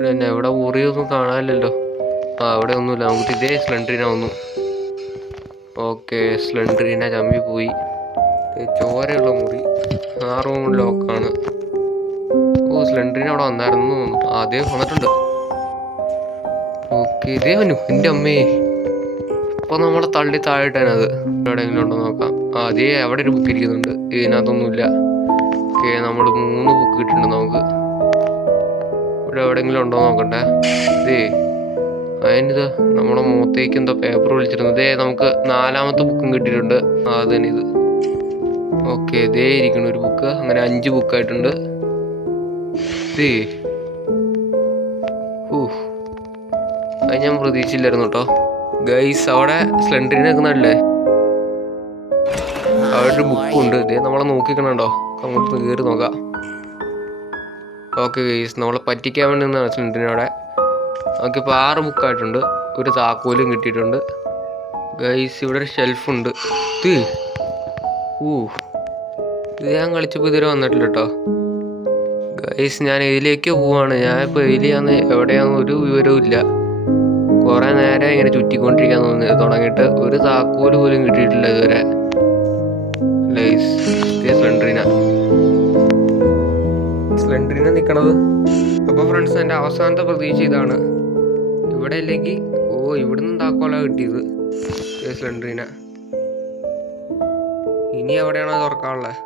ഇവിടെ തന്നെ എവിടെ മുറിയൊന്നും കാണാനില്ലല്ലോ. അവിടെ ഒന്നുമില്ല. നമുക്ക് ഇതേ സ്ലെൻഡറിന വന്നു. ഓക്കെ, സ്ലെൻഡറിന ചമ്മി പോയി. ചോരയുള്ള മുറി. ആ റൂം ലോക്കാണ്. ഓ, സ്ലെൻഡറിന അവിടെ വന്നായിരുന്നു തോന്നുന്നു. അതേ വന്നിട്ടുണ്ട്. ഓക്കെ, ഇതേ വന്നു. എൻ്റെ അമ്മേ, ഇപ്പൊ നമ്മളെ തള്ളി താഴെയിട്ടാനത്. എവിടെയെങ്കിലും ഉണ്ടോ നോക്കാം. അതേ അവിടെ ഒരു ബുക്ക് ഇരിക്കുന്നുണ്ട്. ഇതിനകത്തൊന്നുമില്ല. ഓക്കെ, നമ്മൾ 3 ബുക്ക് കിട്ടിയിട്ടുണ്ട് നമുക്ക്. ഇവിടെ എവിടെയെങ്കിലും ഉണ്ടോ നോക്കട്ടെ. ഇതേ അതിനിത് നമ്മുടെ മുഖത്തേക്ക് എന്തോ പേപ്പർ വിളിച്ചിരുന്നു. ഇതേ നമുക്ക് 4ാമത്തെ ബുക്കും കിട്ടിയിട്ടുണ്ട്. അത് തന്നെ ഇത്. ഓക്കെ, ഇതേ ഇരിക്കണ ഒരു ബുക്ക്. അങ്ങനെ 5 ബുക്കായിട്ടുണ്ട്. ഇതേ അത് ഞാൻ പ്രതീക്ഷിച്ചില്ലായിരുന്നു കേട്ടോ. ഗൈസ്, അവിടെ സ്ലെൻഡറിന് നിൽക്കുന്നുണ്ടല്ലേ, അവിടെ ഒരു ബുക്കുണ്ട്. ഇതേ നമ്മളെ നോക്കിക്കണുണ്ടോ? അങ്ങോട്ട് കയറി നോക്കാം. ഓക്കെ ഗൈസ്, നമ്മളെ പറ്റിക്കാൻ വേണ്ടി നിന്നാണ് സ്ലെൻഡറിനവിടെ. ഓക്കെ, ഇപ്പോൾ 6 ബുക്കായിട്ടുണ്ട്. ഒരു താക്കോലും കിട്ടിയിട്ടുണ്ട്. ഗൈസ്, ഇവിടെ ഒരു ഷെൽഫുണ്ട്. ഇത് ഞാൻ കളിച്ചപ്പോൾ ഇതുവരെ വന്നിട്ടില്ല കേട്ടോ. ഗൈസ്, ഞാൻ ഇതിലേക്ക് പോവാണ്. ഞാനിപ്പോൾ ഇതിലെയാന്ന് എവിടെയാന്ന് ഒരു വിവരവും ഇല്ല. കുറേ നേരം ഇങ്ങനെ ചുറ്റിക്കൊണ്ടിരിക്കാൻ തുടങ്ങിയിട്ട് ഒരു താക്കോല് പോലും കിട്ടിയിട്ടില്ല ഇതുവരെ. സ്ലെൻഡറിന നിൽക്കണത്. അപ്പോൾ ഫ്രണ്ട്സ്, എൻ്റെ അവസാനത്തെ പ്രതീക്ഷ ഇതാണ്. ഇവിടെ ഇല്ലെങ്കിൽ ഇവിടുന്ന് താക്കോല കിട്ടിയത് സ്ലെൻഡറിന. ഇനി എവിടെയാണോ തുറക്കാനുള്ളത്?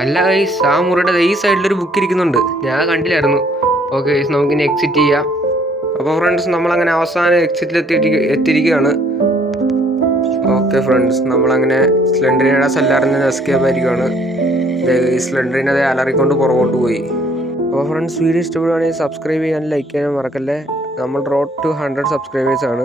അല്ല ഗൈസ്, ആ മുറിയുടെ ഈ സൈഡിലൊരു ബുക്ക് ഇരിക്കുന്നുണ്ട്. ഞാൻ കണ്ടില്ലായിരുന്നു. ഓക്കെ ഗൈസ്, നമുക്കിനി എക്സിറ്റ് ചെയ്യാം. അപ്പോൾ ഫ്രണ്ട്സ്, നമ്മളങ്ങനെ അവസാനം എക്സിറ്റിൽ എത്തിയിരിക്കുകയാണ്. ഓക്കെ ഫ്രണ്ട്സ്, നമ്മളങ്ങനെ സ്ലെൻഡറിനയുടെ സെല്ലാറിൽ നിന്ന് എസ്കേപ്പ് ആയിരിക്കുകയാണ്. സ്ലെൻഡറിനെ അത് അലറിക്കൊണ്ട് പുറകോട്ട് പോയി. അപ്പോൾ ഫ്രണ്ട്സ്, വീഡിയോ ഇഷ്ടപ്പെടുകയാണെങ്കിൽ സബ്സ്ക്രൈബ് ചെയ്യാനും ലൈക്ക് ചെയ്യാനും മറക്കല്ലേ. നമ്മൾ റോഡ് ടു 100 സബ്സ്ക്രൈബേഴ്സാണ്.